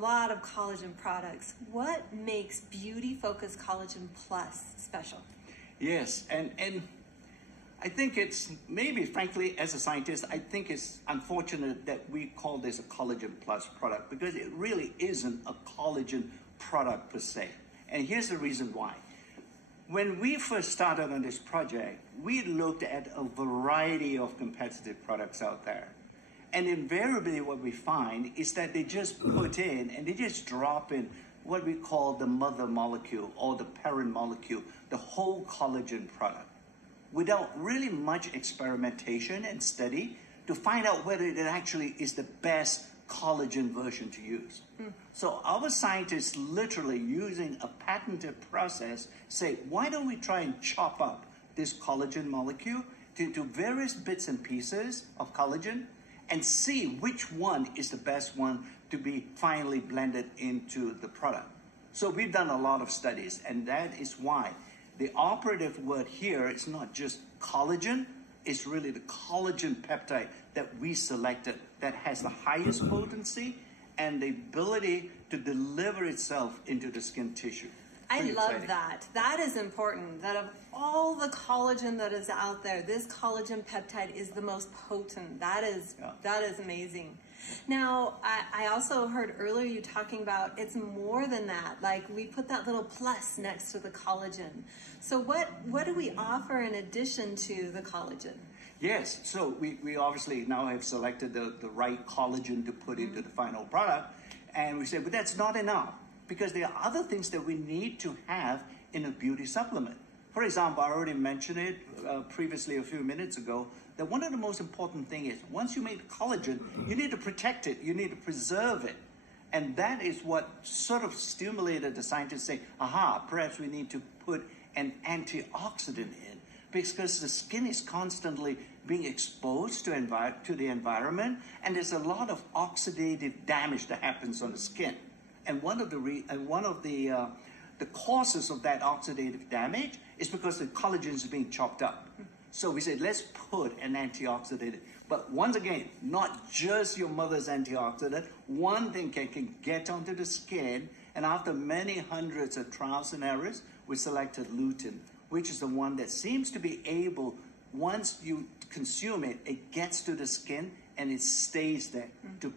lot of collagen products. What makes Beauty Focus Collagen Plus special? Yes, and I think it's, maybe frankly as a scientist, I think it's unfortunate that we call this a collagen plus product, because it really isn't a collagen product per se. And here's the reason why. When we first started on this project, we looked at a variety of competitive products out there. And invariably what we find is that they just put in and they just drop in what we call the mother molecule or the parent molecule, the whole collagen product, without really much experimentation and study to find out whether it actually is the best collagen version to use. So our scientists literally using a patented process say, why don't we try and chop up this collagen molecule into various bits and pieces of collagen and see which one is the best one to be finally blended into the product. So we've done a lot of studies, and that is why the operative word here is not just collagen, it's really the collagen peptide that we selected that has the highest potency and the ability to deliver itself into the skin tissue. I love that. That is important, that of all the collagen that is out there, this collagen peptide is the most potent. That is amazing. Now, I also heard earlier you talking about it's more than that. Like, we put that little plus next to the collagen. So what do we offer in addition to the collagen? Yes, so we obviously now have selected the right collagen to put into the final product. And we say, but that's not enough, because there are other things that we need to have in a beauty supplement. For example, I already mentioned it previously a few minutes ago, that one of the most important things is once you make collagen, you need to protect it, you need to preserve it. And that is what sort of stimulated the scientists say, aha, perhaps we need to put an antioxidant in, because the skin is constantly being exposed to the environment, and there's a lot of oxidative damage that happens on the skin. And one of the causes of that oxidative damage is because the collagen is being chopped up. So we said, let's put an antioxidant. But once again, not just your mother's antioxidant. One thing can get onto the skin, and after many hundreds of trials and errors, we selected lutein, which is the one that seems to be able, once you consume it, it gets to the skin and it stays there to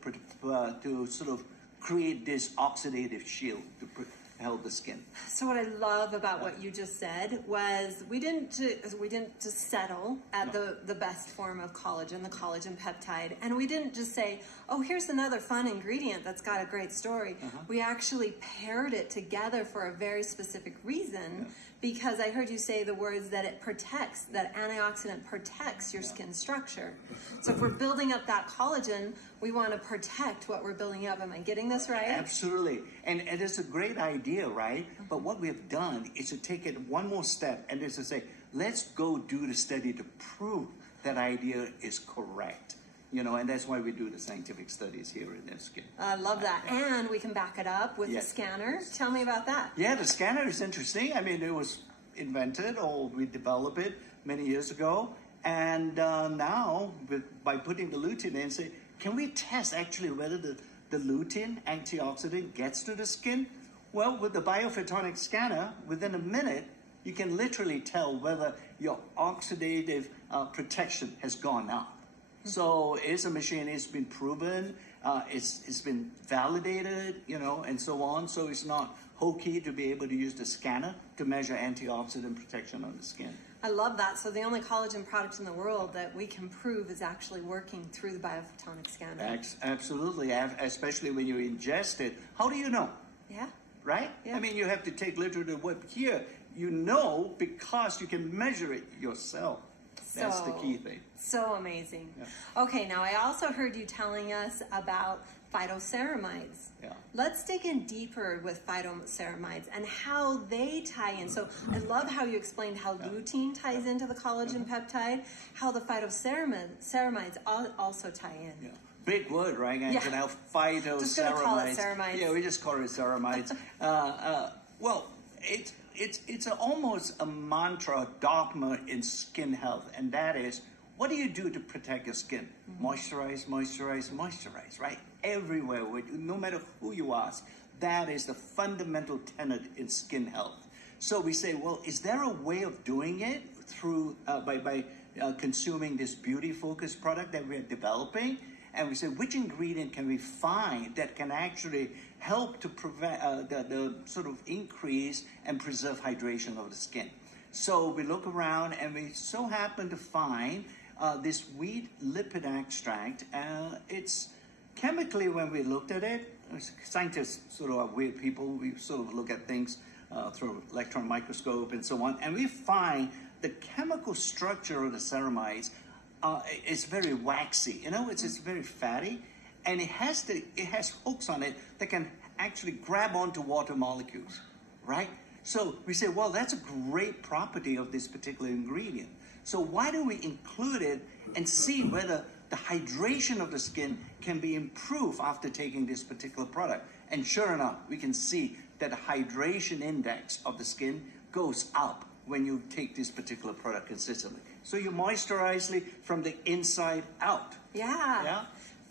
sort of create this oxidative shield to help the skin. So what I love about what you just said was we didn't just settle at the best form of collagen, the collagen peptide, and we didn't just say, oh, here's another fun ingredient that's got a great story. We actually paired it together for a very specific reason, because I heard you say the words that it protects, that antioxidant protects your skin structure. So if we're building up that collagen, we want to protect what we're building up. Am I getting this right? Absolutely. And it's a great idea, right? But what we have done is to take it one more step, and is to say, let's go do the study to prove that idea is correct. You know, and that's why we do the scientific studies here in their skin. I love that. And we can back it up with the scanner. Tell me about that. Yeah, the scanner is interesting. I mean, it was invented, or we developed it many years ago. And now, by putting the lutein in, say, can we test actually whether the lutein antioxidant gets to the skin? Well, with the biophotonic scanner, within a minute, you can literally tell whether your oxidative protection has gone up. So it's a machine, it's been proven, it's been validated, you know, and so on. So it's not hokey to be able to use the scanner to measure antioxidant protection on the skin. I love that. So the only collagen product in the world that we can prove is actually working through the biophotonic scanner. Absolutely, especially when you ingest it. How do you know? Yeah. Right? Yeah. I mean, you have to take literally the word here. You know because you can measure it yourself. That's the key thing. So amazing. Yeah. Okay, now I also heard you telling us about phytoceramides. Yeah. Let's dig in deeper with phytoceramides and how they tie in. So I love how you explained how lutein ties into the collagen peptide, how the phytoceramides also tie in. Yeah. Big word, right? And now phytoceramides. Just gonna call it ceramides. Yeah, we just call it ceramides. Well, it's almost a mantra, dogma in skin health, and that is, what do you do to protect your skin? Moisturize, moisturize, moisturize, right? everywhere, no matter who you ask. That is the fundamental tenet in skin health. So we say, well, is there a way of doing it through by consuming this Beauty Focus product that we're developing? And we say, which ingredient can we find that can actually help to prevent the sort of increase and preserve hydration of the skin? So we look around and we so happen to find this wheat lipid extract. It's chemically, when we looked at it, scientists sort of are weird people. We sort of look at things through electron microscope and so on, and we find the chemical structure of the ceramides is very waxy. In other words, it's very fatty, and it has hooks on it that can actually grab onto water molecules, right? So we say, well, that's a great property of this particular ingredient. So why don't we include it and see whether the hydration of the skin can be improved after taking this particular product? And sure enough, we can see that the hydration index of the skin goes up when you take this particular product consistently. So you moisturize from the inside out. Yeah.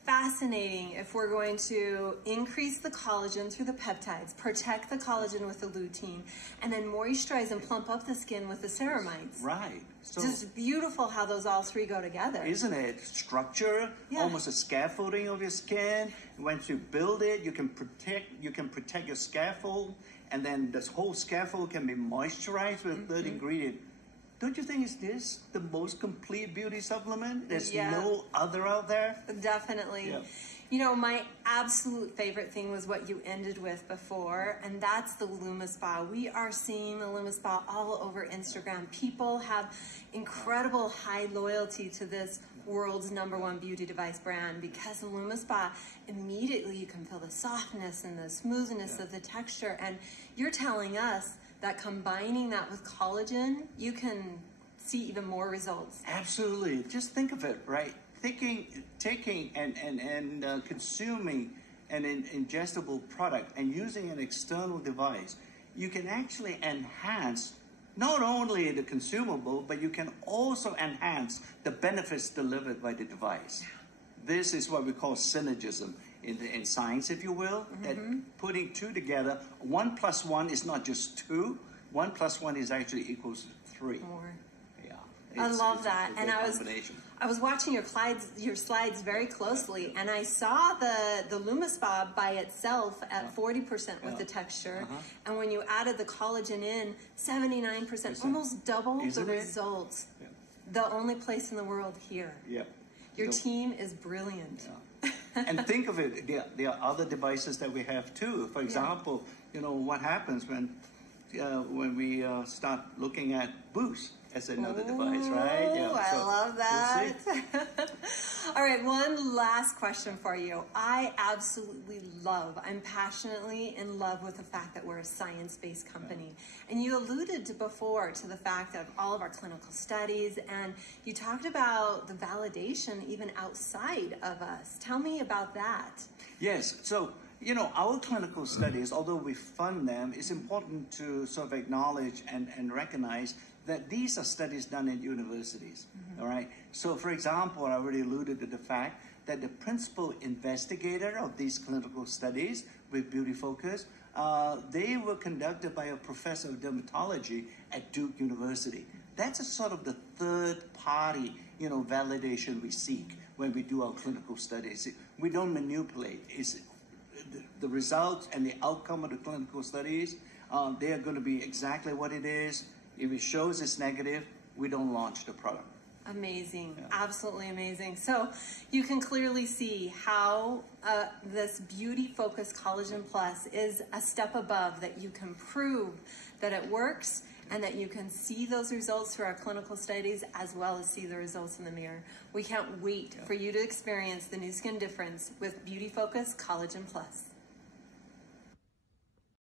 Fascinating. If we're going to increase the collagen through the peptides, protect the collagen with the lutein, and then moisturize and plump up the skin with the ceramides. Right. So just beautiful how those all three go together. Isn't it? Structure, almost a scaffolding of your skin. Once you build it, you can protect your scaffold, and then this whole scaffold can be moisturized with a third ingredient. Don't you think is this the most complete beauty supplement? There's no other out there? Definitely. Yeah. You know, my absolute favorite thing was what you ended with before, and that's the LumiSpa. We are seeing the LumiSpa all over Instagram. People have incredible high loyalty to this world's #1 beauty device brand because the LumiSpa, immediately you can feel the softness and the smoothness of the texture, and you're telling us that combining that with collagen, you can see even more results. Absolutely. Just think of it, right? Taking and consuming an ingestible product and using an external device, you can actually enhance not only the consumable, but you can also enhance the benefits delivered by the device. This is what we call synergism in science, if you will, that putting two together, 1 + 1 is not just 2, 1 + 1 is actually equals 3. More. Yeah. I love that. And I was watching your slides very closely, and I saw the LumiSpa by itself at 40% with the texture, and when you added the collagen in, 79%, almost double the results. Yeah. The only place in the world here. Yeah. Your team is brilliant. Yeah. And think of it, there are other devices that we have too. For example, you know, what happens when we start looking at Boost as another device, right? Yeah, I love that. All right, one last question for you. I'm passionately in love with the fact that we're a science-based company. And you alluded to before to the fact of all of our clinical studies, and you talked about the validation even outside of us. Tell me about that. Yes, so, you know, our clinical studies, although we fund them, it's important to sort of acknowledge and recognize that these are studies done in universities, all right? So, for example, I already alluded to the fact that the principal investigator of these clinical studies with Beauty Focus, they were conducted by a professor of dermatology at Duke University. That's a sort of the third party, you know, validation we seek when we do our clinical studies. We don't manipulate. It's the results and the outcome of the clinical studies, they are going to be exactly what it is. If it shows it's negative, we don't launch the product. Amazing. Yeah. Absolutely amazing. So you can clearly see how this Beauty Focus Collagen Plus is a step above, that you can prove that it works and that you can see those results through our clinical studies as well as see the results in the mirror. We can't wait for you to experience the new skin difference with Beauty Focus Collagen Plus.